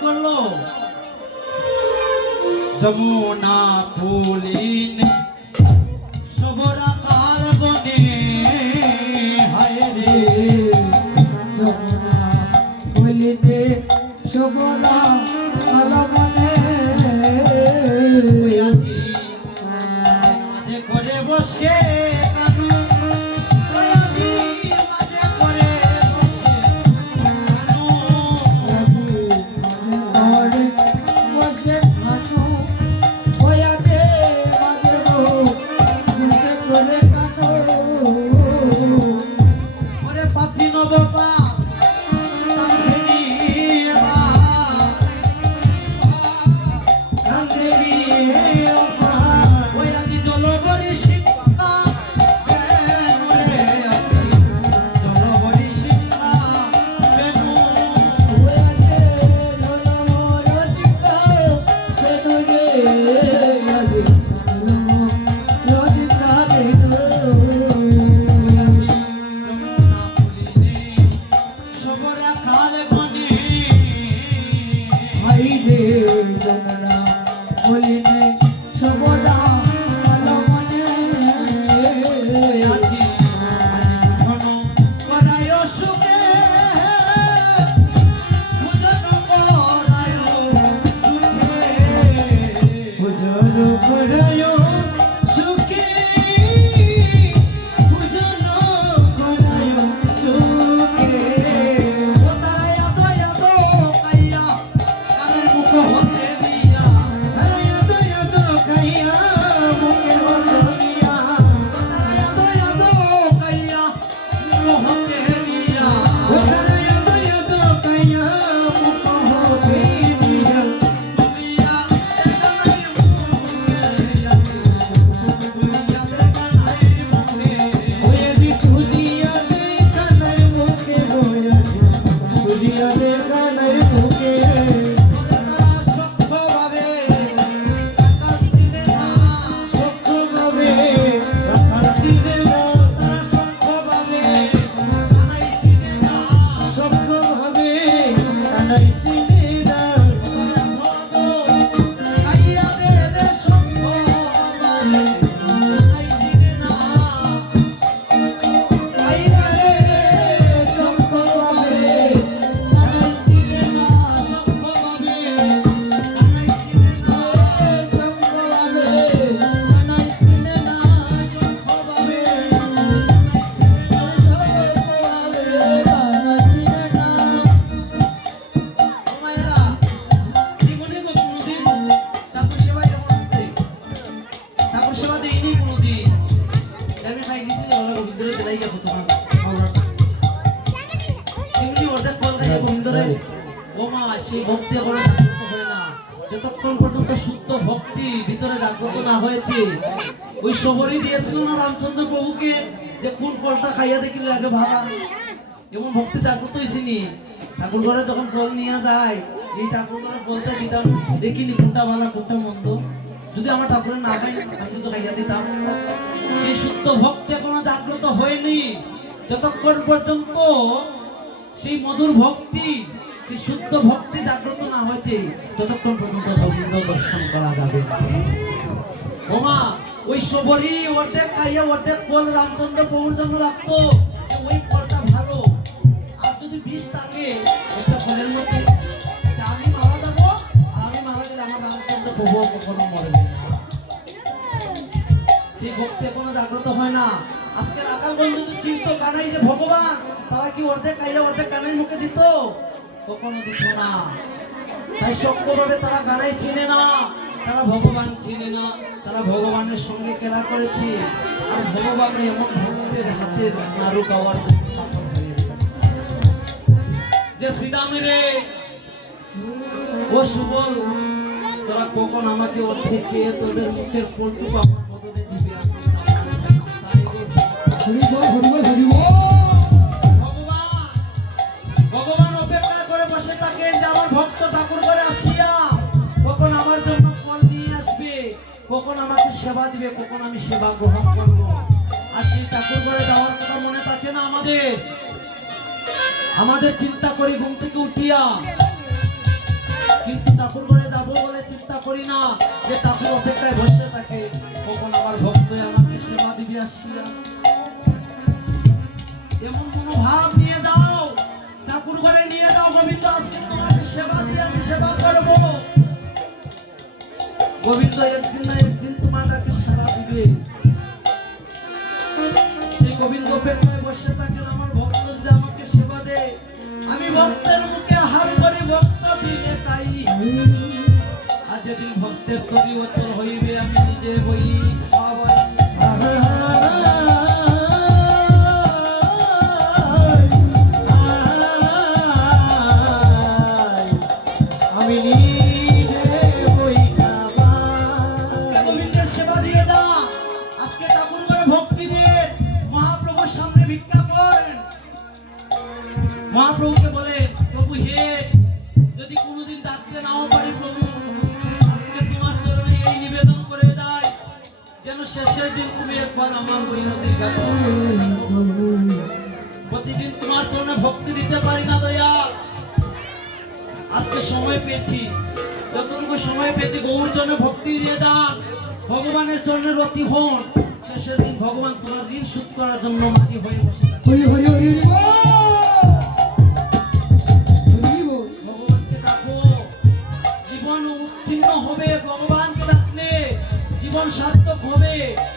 করলো যমুনা ফুলিন সবরা কার বনে হায় রে যমুনা ফুলিনে শোভনা কার বনে আজি মাঝে করে বসে কানু আজি মাঝে করে বসে কানু বসে খানো ওয়াতে মাঝে বসে করে কানো ওরে পাতি নবপা কান্ধেরি মা কান্ধেরি মা ওই আজি জলবরি শিক্ষা বেনুরে আজি জলবরি শিক্ষা বেনু ওয়াতে জলমর চিকা বেনুরে আজি জলমর চিকা যমুনা ফুলিনে সবরা কাল বনে হাইরে যমুনা ফুলিনে শোভনা কার বনে আজি ঘন করায় সুখে ভুজন করায় সুখে ভুজন করায় সুখে ভুজন করায় সুখে ও তারা এত এত কাইয়া কানের মুখ হতে দিয়া এত এত কাইয়া মুখে হতে দিয়া তারা এত এত কাইয়া মুখ হতে দিয়া ও তারা এত এত কাইয়া মুখ হতে দিয়া দিয়া একাই ওয়ে দি তুদিয়া দে কানাই মুখে হইয়া তুদিয়া দে কানাই মুখে সত্যভাবে আকাশিনে না সত্যভাবে আকাশিনে না সত্যভাবে কানাই চিনে না সত্যভাবে কানাই চিনে না কাইয়া দে দে সত্যভাবে কানাই চিনে না কাইয়া দে সত্যভাবে কানাই চিনে না সত্যভাবে কানাই চিনে না মায়েরা জীবনে কোনোদিন ঠাকুর সেবায় যেমন আসছে ঠাকুর সেবা দেয়নি কোনোদিন আমি খাই দিচ্ছি ওরা গোবিন্দরে দিলাই যাবো তোমার এমনি ওদের ফল খাইয়ে গোবিন্দরে ও মা সেই ভক্তি এখনো জাগ্রত হয় না যতক্ষণ পর্যন্ত শুদ্ধ ভক্তি ভিতরে জাগ্রত না হয়েছে ওই সবরই দিয়েছিল না রামচন্দ্র প্রভুকে যে কোন ফলটা খাইয়া দেখিলে লাগে ভাড়া এমন ভক্তি জাগ্রত হয়েছিনি ঠাকুর ঘরে যখন ফল নিয়ে যায় এই ঠাকুর ঘরে বলতে দিতাম দেখিনি কোনটা ভালো কোনটা মন্দ যদি আমার ঠাকুরের না খাই আমি তো খাইয়া দিতাম সেই শুদ্ধ ভক্তি এখনো জাগ্রত হয়নি যতক্ষণ পর্যন্ত সেই মধুর ভক্তি সেই শুদ্ধ ভক্তি জাগ্রত না হয়েছে ততক্ষণ পর্যন্ত গোবিন্দ দর্শন করা যাবে না ওমা ওই সবরই অর্ধেক খাইয়া অর্ধেক ফল রামচন্দ্র প্রভুর জন্য রাখতো ওই ফলটা ভালো আর যদি বিষ থাকে একটা ফলের মধ্যে যে আমি মারা যাবো আর আমি মারা গেলে আমার রামচন্দ্র প্রভু কখনো মরবে না সেই ভক্তি এখনো জাগ্রত হয় না আজকে আকাল বন্ধু চিন্ত কানাই যে ভগবান তারা কি অর্ধেক খাইয়া অর্ধেক কানাই মুখে দিত কখনো দিত না তাই সত্যভাবে তারা কানাই চিনে না তারা ভগবান চিনে না তারা ভগবানের সঙ্গে খেলা করেছে আর ভগবানের এমন ভক্তের হাতের নাড়ু পাওয়ার যে শ্রীরামে রে ও সুবল তোরা কখন আমাকে অর্ধেক খেয়ে তোদের মুখের ফলটুকু আমার বদলে দিবে ভগবান অপেক্ষা করে বসে থাকেন যে আমার ভক্ত ঠাকুর করে আসিয়া কখন আমার জন্য ফল নিয়ে আসবে কখন আমাকে সেবা দিবে কখন আমি সেবা গ্রহণ করব আর সেই ঠাকুর ঘরে যাওয়ার কথা মনে থাকে না আমাদের চিন্তা করি ঘুম থেকে উঠিয়া করি না যে ঠাকুর অপেক্ষায় বসে থাকে কখন আমার ভক্ত আমাকে সেবা দিবে আসিয়া। এমন কোনো ভাব নিয়ে দাও, ঠাকুর ঘরে নিয়ে দাও, গোবিন্দ আজকে তোমাকে সেবা দিয়ে আমি সেবা করব। গোবিন্দ একদিন না একদিন তোমাকে সারা দিবে। সেই গোবিন্দ অপেক্ষায় বসে থাকেন আমার ভক্ত যদি আমাকে সেবা দেয়, আমি ভক্তের মুখে হার করে ভক্ত দিনে তাই। আজ যেদিন ভক্তের তরি অচল হইবে আমি নিজে বই খাওয়াই। আমি নিজে বইটা আজকে গোবিন্দের সেবা দিয়ে দাও, আজকে ঠাকুর ঘরে ভক্তি দিয়ে মহাপ্রভুর সামনে ভিক্ষা করেন। মহাপ্রভুকে বলে, প্রভু হে, যদি কোনোদিন ডাকতে নাও পারি প্রভু, আজকে তোমার চরণে এই নিবেদন করে দেয় যেন শেষের দিন তুমি একবার আমার বৈনতি জানো। প্রতিদিন তোমার চরণে ভক্তি দিতে পারি না দয়া, আজকে সময় পেয়েছি, যতটুকু সময় পেয়েছি গৌর চরণে ভক্তি দিয়ে দাও, ভগবানের চরণে রতি হন। শেষের দিন ভগবান তোমার ঋণ শোধ করার জন্য মাটি হয়ে বসে থাকেন। হরি হরি হরি হরি বল।